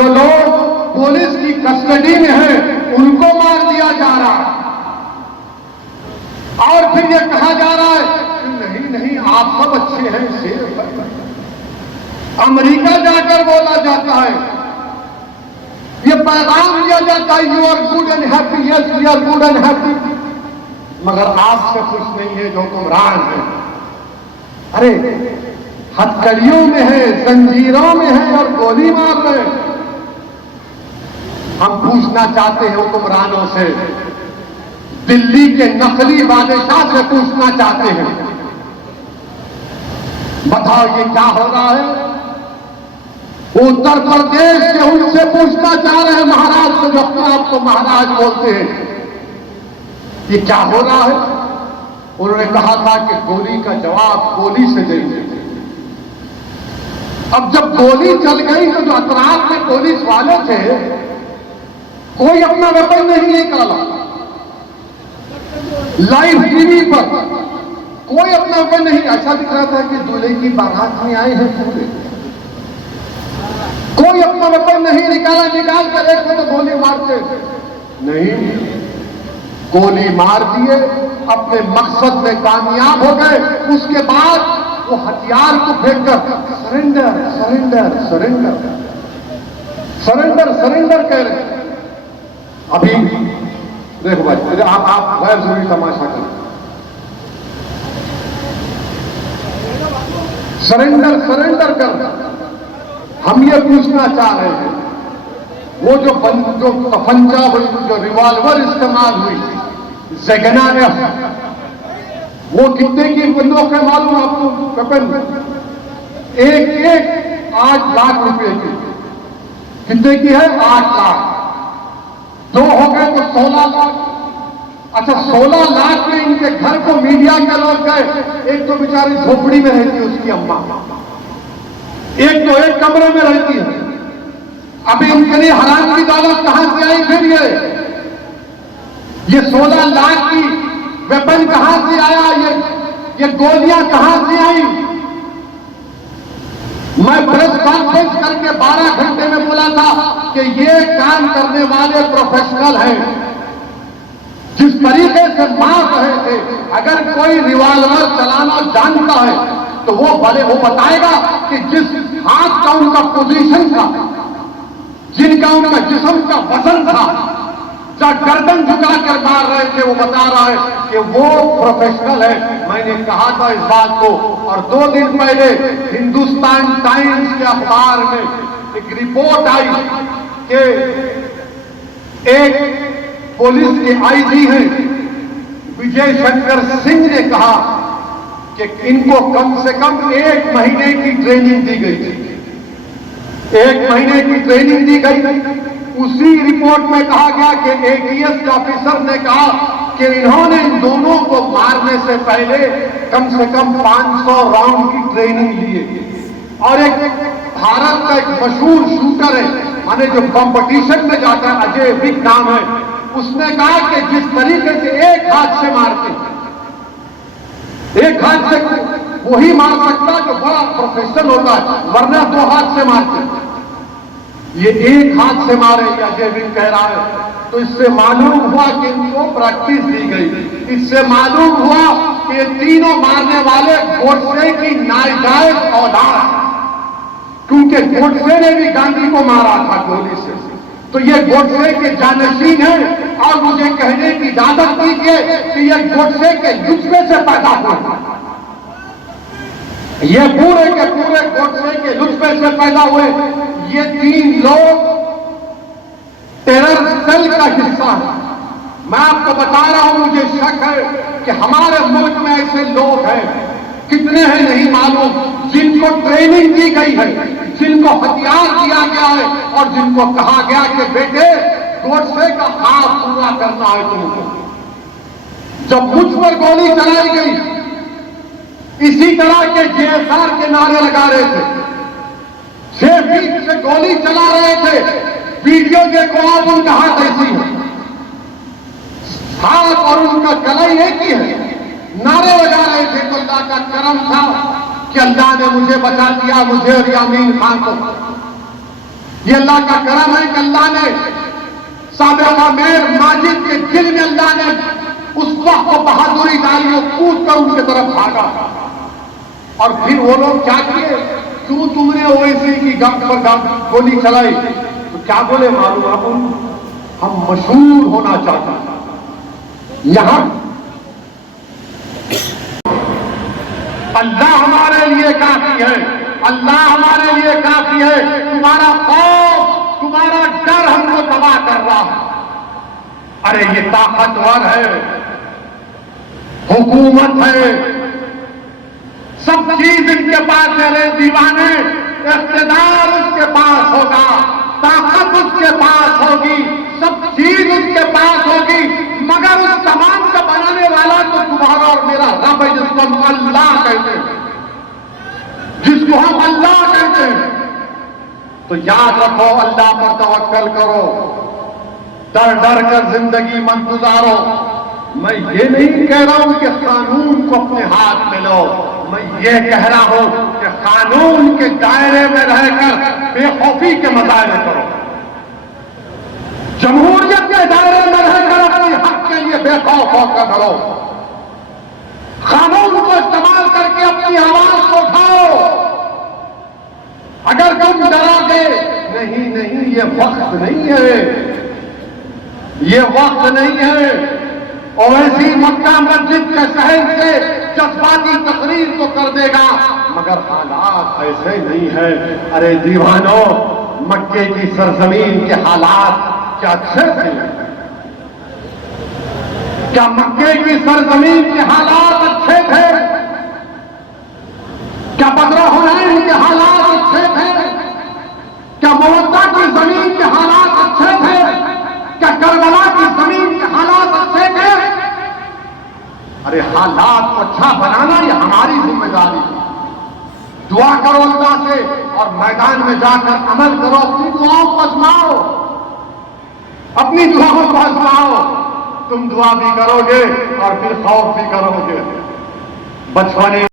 जो लोग पुलिस की कस्टडी में हैं उनको मार दिया जा रहा है, और फिर यह कहा जा रहा है कि नहीं नहीं आप सब अच्छे हैं, सेफ हैं। अमेरिका जाकर बोला जाता है, यह पैगाम दिया जाता है you are good and happy, yes we are good and happy, मगर आपसे कुछ नहीं है जो हुक्मरान है। अरे हथकड़ियों में है, जंजीरों में है और गोली मार रहे हैं। हम पूछना चाहते हैं हुक्मरानों से, दिल्ली के नकली बादशाह से पूछना चाहते हैं, बताओ ये क्या हो रहा है। उत्तर प्रदेश के उनसे पूछना चाह रहे हैं, महाराज से, जो अपने आप को महाराज बोलते हैं, ये क्या हो रहा है। उन्होंने कहा था कि गोली का जवाब गोली से देंगे। अब जब गोली चल गई तो जो अतराफ में पुलिस वाले थे, कोई अपना वेपन नहीं निकाला। लाइव टीवी पर कोई अपना वेपन नहीं, ऐसा दिख रहा था कि दूल्हे की बारात में आए हैं पूरे। कोई अपना वेपन नहीं निकाला, निकाल कर एक तो गोली मारते नहीं, गोली मार दिए, अपने मकसद में कामयाब हो गए। उसके बाद वो हथियार को फेंककर surrender surrender surrender surrender surrender कह रहे। अभी देखो भाई, आप गैर जरूरी तमाशा करें। सरेंडर सरेंडर कर। हम ये पूछना चाह रहे हैं, वो जो तफंजा हुई, जो रिवॉल्वर इस्तेमाल हुई, ज़ेगना ने, वो कितने की बंदूक है मालूम आपको? वेपन एक 8 लाख रुपए की। कितने की है? 8 लाख। 2 हो गए तो 16 लाख। अच्छा, 16 लाख में इनके घर को मीडिया के लोग गए। एक तो बेचारी झोपड़ी में रहती है उसकी अम्मा, एक तो एक कमरे में रहती है। अभी इनके लिए हराम की दौलत कहां से आई? फिर ये 16 लाख की वेपन कहां से आया? ये गोलियां कहां से आई? मैं प्रेस कॉन्फ्रेंस करके 12 घंटे में बोला था कि ये काम करने वाले प्रोफेशनल हैं। जिस तरीके से मार रहे थे, अगर कोई रिवॉल्वर चलाना जानता है तो वो बताएगा कि जिस हाथ का उनका पोजीशन था, जिनका उनका जिस्म का वजन था, जब गर्दन झुकाकर मार रहे थे, वो बता रहा है कि वो प्रोफेशनल है। मैंने कहा था इस बात को, और 2 दिन पहले हिंदुस्तान टाइम्स के अखबार में एक रिपोर्ट आई कि एक पुलिस के आईजी हैं विजय शंकर सिंह ने कहा कि इनको कम से कम 1 महीने की ट्रेनिंग दी गई थी। 1 महीने की ट्रेनिंग दी गई। उसी रिपोर्ट में कहा गया कि एटीएस ऑफिसर ने कहा कि इन्होंने इन दोनों को मारने से पहले कम से कम 500 राउंड की ट्रेनिंग ली है। और एक भारत का एक मशहूर शूटर है, माने जो कंपटीशन में जाता है, अजय विक नाम है, उसने कहा कि जिस तरीके से एक हाथ से मारते, एक हाथ से वही मार सकता जो बड़ा प्रोफेशनल होता है, वरना 2 हाथ से मारते। ये एक हाथ से मारे, अजय विक कह रहा है। तो इससे मालूम हुआ कि इनको प्रैक्टिस दी गई। इससे मालूम हुआ कि ये तीनों मारने वाले गोडसे की नाजायज औलाद, क्योंकि गोडसे ने भी गांधी को मारा था गोली से, तो ये गोडसे के जानशीन हैं। और मुझे कहने की इजाजत दीजिए कि ये गोडसे के जुज्बे से पैदा हुए, ये पूरे के पूरे गोडसे के जुज्बे से पैदा हुए। ये 3 लोग टेरर सेल का हिस्सा है। मैं आपको बता रहा हूं, मुझे शक है कि हमारे मुल्क में ऐसे लोग हैं, कितने हैं नहीं मालूम, जिनको ट्रेनिंग दी गई है, जिनको हथियार दिया गया है और जिनको कहा गया कि बेटे गोडसे का हाथ पूरा करना है तुमको। जब मुझ पर गोली चलाई गई, इसी तरह के जेएसआर के नारे लगा रहे थे, 6 फीट से गोली चला रहे थे। वीडियो देखो आप, उनका हाथ ऐसी है, हाथ और उनका गला ही एक ही है। नारे लगा रहे थे। तो अल्लाह का करम था कि अल्लाह ने मुझे बचा दिया, मुझे और यामीन खान को। ये अल्लाह का करम है कि अल्लाह ने साबिक़ आमिर माजिद के दिल में अल्लाह ने उस वक्त बहादुरी डाली और कूद कर उनकी तरफ भागा। और फिर वो लोग क्या किए, क्यों तुमने ओवैसी की गप पर गोली चलाई? तो क्या बोले मालूम? हम मशहूर होना चाहते हैं। यहां अल्लाह हमारे लिए काफी है, अल्लाह हमारे लिए काफी है। तुम्हारा खौफ, तुम्हारा डर हमको तबाह कर रहा है। अरे ये ताकतवर है, हुकूमत है, सब चीज इनके पास है। रे दीवाने, इख्तिदार उसके पास होगा, ताकत उसके पास होगी, सब चीज उसके पास होगी, मगर उस तमाम का बनाने वाला तो तुम्हारा और मेरा रब है, जिसको हम अल्लाह कहते हैं, जिसको हम अल्लाह कहते हैं। तो याद रखो, अल्लाह पर तवक्कल करो, डर डर कर जिंदगी मत गुजारो। मैं ये नहीं कह रहा हूं कि कानून को अपने हाथ में लो, मैं ये कह रहा हूं कि कानून के दायरे में रहकर बेखौफी के मुजाहरे करो, जमहूरियत के दायरे में रहकर अपने हक के लिए बेखौफ होकर लड़ो, कानून को इस्तेमाल करके अपनी आवाज को उठाओ। अगर तुम डरोगे, नहीं नहीं ये वक्त नहीं है, ये वक्त नहीं है। ओवैसी मक्का मस्जिद के शहर से जज्बाती तकरीर तो कर देगा, मगर हालात ऐसे नहीं है। अरे दीवानों, मक्के की सरजमीन के हालात क्या अच्छे थे? क्या मक्के की सरजमीन के हालात अच्छे थे? क्या बदर हुनैन के हालात अच्छे थे? क्या मुवत्ता की जमीन के हालात अच्छे थे? क्या करबला की जमीन के हालात अच्छे थे? अरे हालात को अच्छा बनाना ये हमारी जिम्मेदारी है। दुआ करो अल्लाह से और मैदान में जाकर अमल करो, अपनी दुआओं को आजमाओ, अपनी दुआओं को आजमाओ। तुम दुआ भी करोगे और फिर खौफ भी करोगे। बचपने